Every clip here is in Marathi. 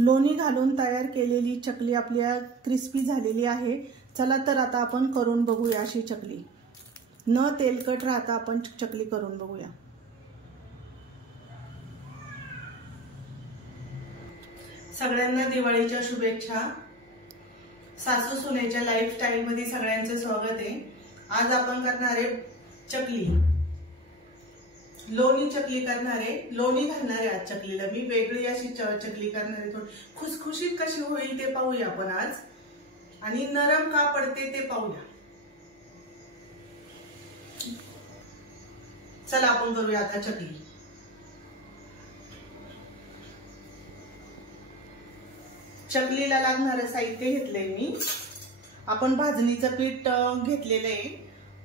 लोणी घालून तयार केलेली चकली आपल्या क्रिस्पी झालेली आहे। चला तर आता आपण करून बघूया अशी चकली। न तेलकट राहता आपण चकली करून बघूया। सगळ्यांना दिवाळीच्या शुभेच्छा। सासू सुनेच्या लाईफस्टाईल मध्ये सगळ्यांचे स्वागत आहे। आज आपण करणार आहे चकली, लोणी चकली करणार आहे। लोणी घालणार आहे आज चकलीला मी, वेगळी अशी चकली करणार आहे। थोडी खुसखुशीत कशी होईल ते पाहूया आपण आज, आणि नरम का पडते ते पाहूया। चला आपण करूया आता चकली। चकलीला लागणारे साहित्य घेतलंय मी। आपण भाजणीचं पीठ घेतलेलं आहे।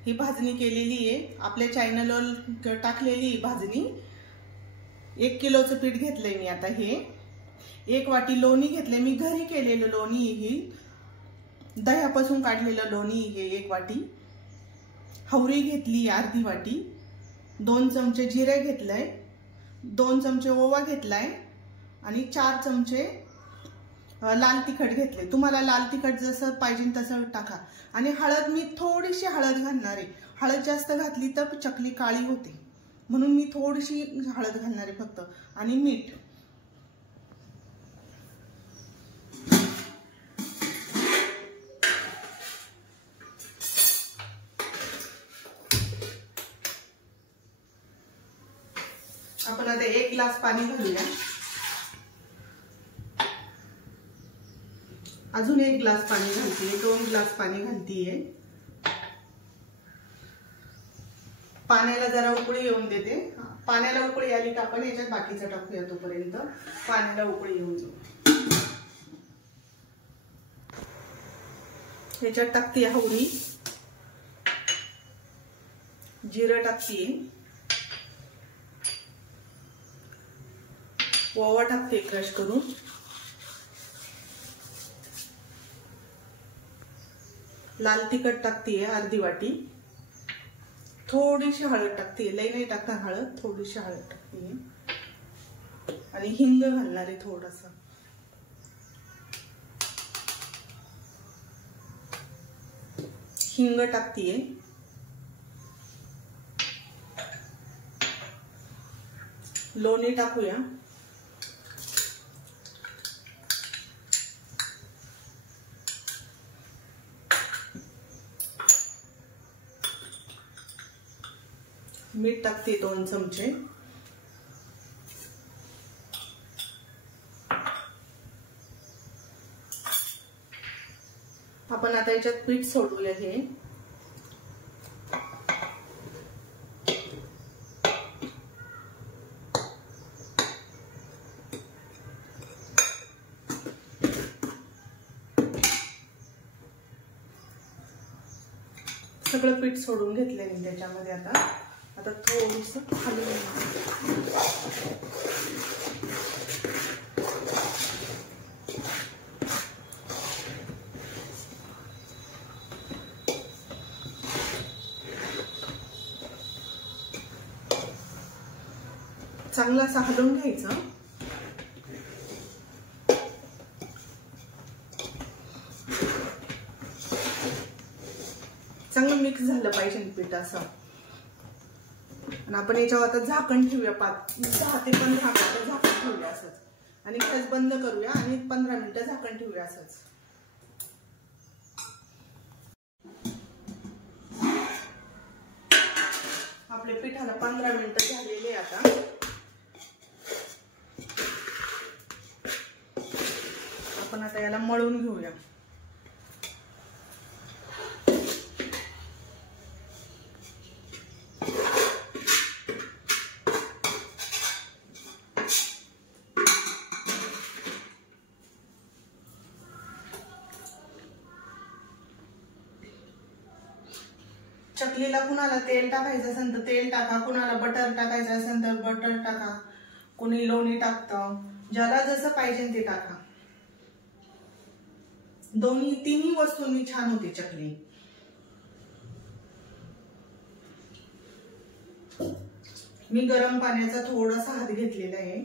ही भाजणी केलेली आहे, आपल्या चॅनलवर टाकलेली भाजणी। 1 किलोचं पीठ घेतलंय मी। आता हे 1 वाटी लोणी घेतले मी, घरी केलेलं लोणी। ही दह्यापासून काढलेलं लोणी हे 1 वाटी। हवरी घेतली अर्धी वाटी। 2 चमचे जिरे घेतलंय, 2 चमचे ओवा घेतलाय, आणि 4 चमचे लाल तिखट घेतले। तुम्हाला लाल तिखट जसं पाहिजे तसं टाका। आणि हळद मी थोडीशी हळद घालणार आहे। हळद जास्त घातली तर चकली काळी होते, म्हणून मी थोडीशी हळद घालणार आहे फक्त। आणि मीठ। आपण आता 1 ग्लास पाणी घालूया। अजून 1 ग्लास पाणी घालतीये, 2 ग्लास पाणी घालतीये। पाण्याला जरा उकळी येऊन देते। पाण्याला उकळी आली का आपण याच्यात बाकीचं टाकूया। तोपर्यंत पाण्याला उकळी येऊन देऊ। याच्यात टाकते हवरी, जिरं टाकते, ओवा टाकते क्रश करून, लाल तिखट टाकते अर्धी वाटी, थोडीशी हळद टाकते, लई नाही टाकणार हळद, थोडीशी हळद टाकते, आणि हिंग घालणार आहे थोडंसं। हिंग टाकते, लोणी टाकूया, मीठ टाकते 2 चमचे, आपण आता याच्यात पीठ सोडूया। हे सगळं पीठ सोडून घेतलंय मी त्याच्यामध्ये। आता थोडंसं हलवून चांगलं असं हलवून घ्यायचं। चांगलं मिक्स झालं पाहिजे पीठ असं। आणि आपण याच्यावर आता झाकण ठेवूया। 10 ते 15 मिनिटं झाकण ठेवूया असंच, आणि गॅस बंद करूया आणि 15 मिनिटं झाकण ठेवूया असंच। आपल्या पिठाला 15 मिनिटं झालेले। आता आपण आता याला मळून घेऊया। चकलीला कुणाला तेल टाकायचं असेल तर तेल टाका, कुणाला बटर टाकायचं असेल तर बटर टाका, कुणी लोणी टाकतं, ज्याला जसं पाहिजे ते टाका। तिन्ही वस्तूंनी छान होते चकली। मी गरम पाण्याचा थोडासा हात घेतलेला आहे।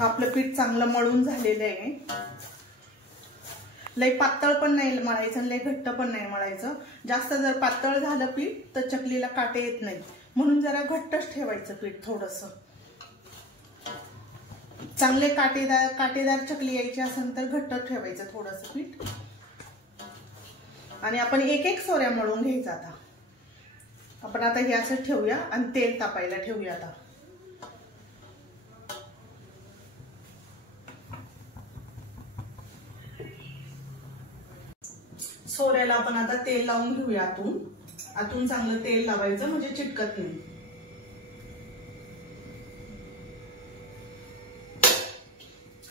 आपलं पीठ चांगलं मळून झालेलं आहे. लय पातळ पण नाही मळायचं, लय घट्ट पण नाही मळायचं. जास्त जर पातळ झालं पीठ तर चकलीला काटे येत नाही, म्हणून जरा घट्टच ठेवायचं पीठ थोडंसं. चांगले काटेदार चकली यायची असेल तर घट्ट ठेवायचं थोडंसं पीठ. आणि आपण एक एक सोऱ्या मळून घ्यायचा. आता आपण आता हे असं ठेवूया आणि तेल तापायला ठेवूया. आता सोऱ्याला आपण आता तेल लावून घेऊया. आतून चांगलं तेल लावायचं म्हणजे चिटकत नाही.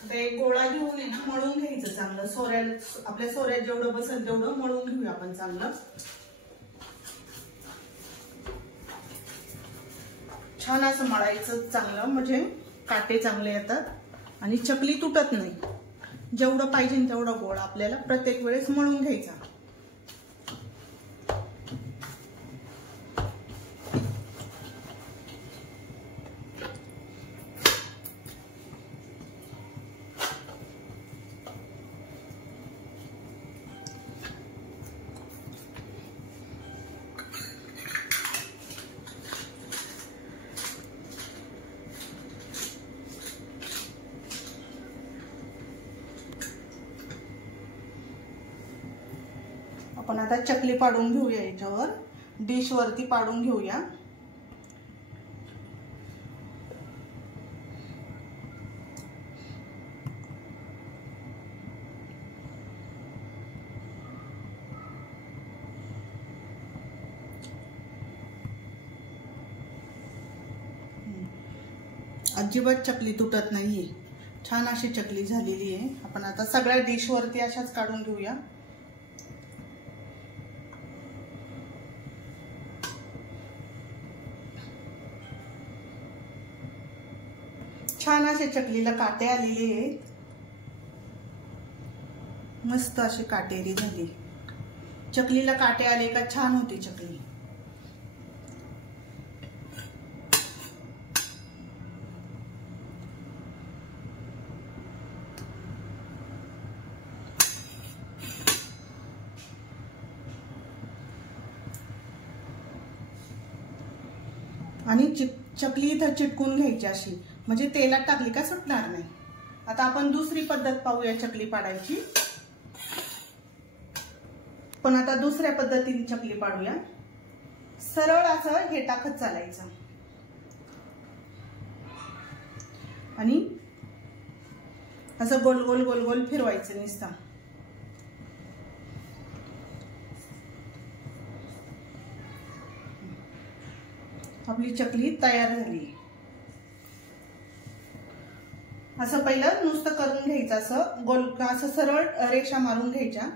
आता एक गोळा घेऊन आहे ना मळून घ्यायचं चांगलं. आपल्या सोऱ्यात जेवढं बसेल तेवढं मळून घेऊया आपण चांगलं. छान असं मळायचं चांगलं, म्हणजे काटे चांगले येतात आणि चकली तुटत नाही. जेवढं पाहिजे तेवढा गोळ आपल्याला प्रत्येक वेळेस मळून घ्यायचा. आपण आता चकली पाडून घेऊया. याच्यावर डिश वरती पाडून घेऊया. अजिबात चकली तुटत नाहीये, छान अशी चकली झालेली आहे. आपण आता सगळ्या डिश वरती अशाच काढून घेऊया. छान असे चकलीला काटे आलेले आहेत. मस्त अशी काटेरी झाली. चकलीला काटे आले का छान होती चकली. आणि चकली इथं चिटकून घ्यायची अशी, म्हणजे तेलात टाकली का सुटणार नाही. आता आपण दुसरी पद्धत पाहूया चकली पाडायची. पण आता दुसऱ्या पद्धतीने चकली पाडूया. सरळ असं हे टाकत चालायचं आणि असं गोल गोल गोल गोल फिरवायचं नुसतं. आपली चकली तयार झाली. असं पहिलं नुसतं करून घ्यायचं, असं गोल असं सरळ रेषा मारून घ्यायच्या.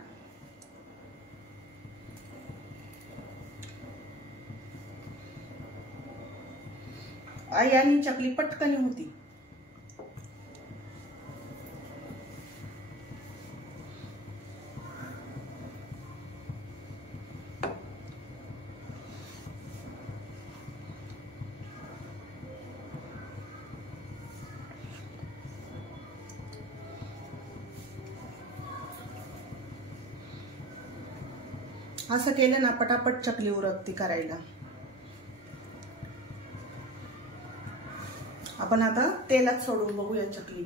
यानी चकली पटकन होती. असं केलं ना पटापट चकली उरकती करायला. आपण आता तेलात सोडून बघूया चकली.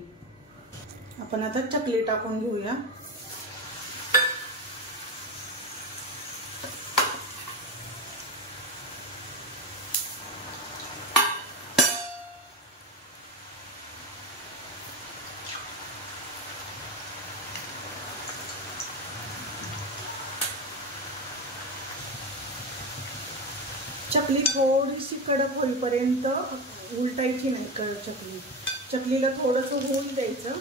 आपण आता चकली टाकून घेऊया. चकली थोडीशी कडक होईपर्यंत उलटायची नाही. चकलीला थोडंसं होऊन द्यायचं.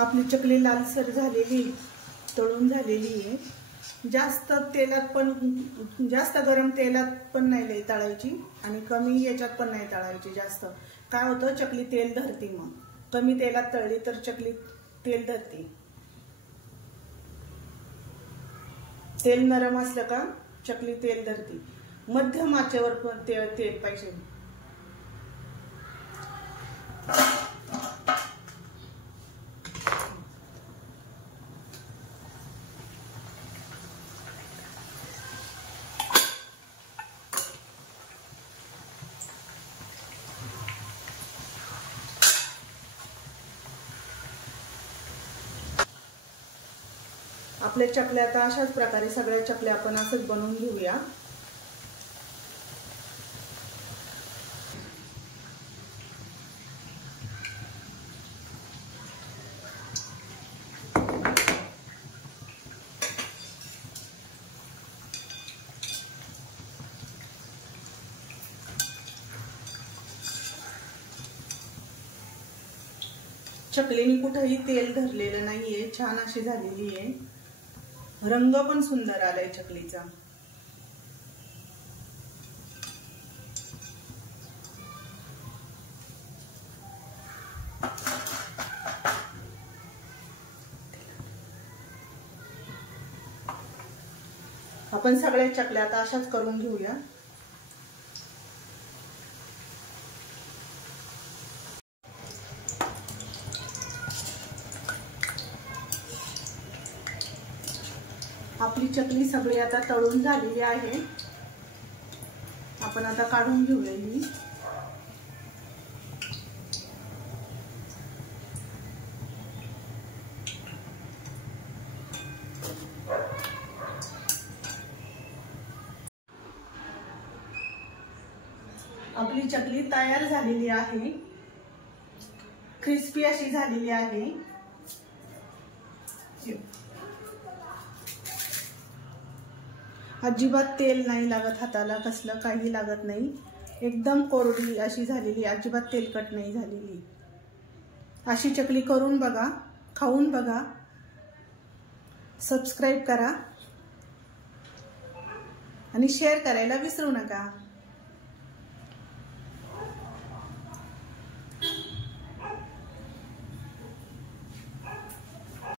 आपली चकली लालसर झालेली, तळून झालेली आहे. जास्त तेलात पण, जास्त गरम तेलात पण नाही लई तळायची आणि कमी याच्यात पण नाही तळायची जास्त. काय होतं, चकली तेल धरते. मग कमी तेलात तळली तर चकली तेल धरते. तेल नरम असलं का चकली तेल धरते. मध्यम आचेवर पण तेल पाहिजे. आपल्या चकल्या आता अशाच प्रकारे सगळ्या चकल्या आपण असंच बनवून घेऊया. चकलीने कुठेही तेल धरलेलं नाहीये, छान अशी झालेली आहे. रंग पण सुंदर आलाय चकलीचा. आपण सगळ्या चकल्या आता अशाच करून घेऊया. आपली चकली सगळी आता तळून झालेली आहे. आपण आता काढून घेऊया ही. आपली चकली तयार झालेली आहे. क्रिस्पी अशी झालेली आहे. अजिबात तेल नाही लागत हाताला, कसलं काही लागत नाही. एकदम कोरडी अशी झालेली, अजिबात तेलकट नाही झालेली. अशी चकली करून बघा, खाऊन बघा, सबस्क्राईब करा आणि शेअर करायला विसरू नका.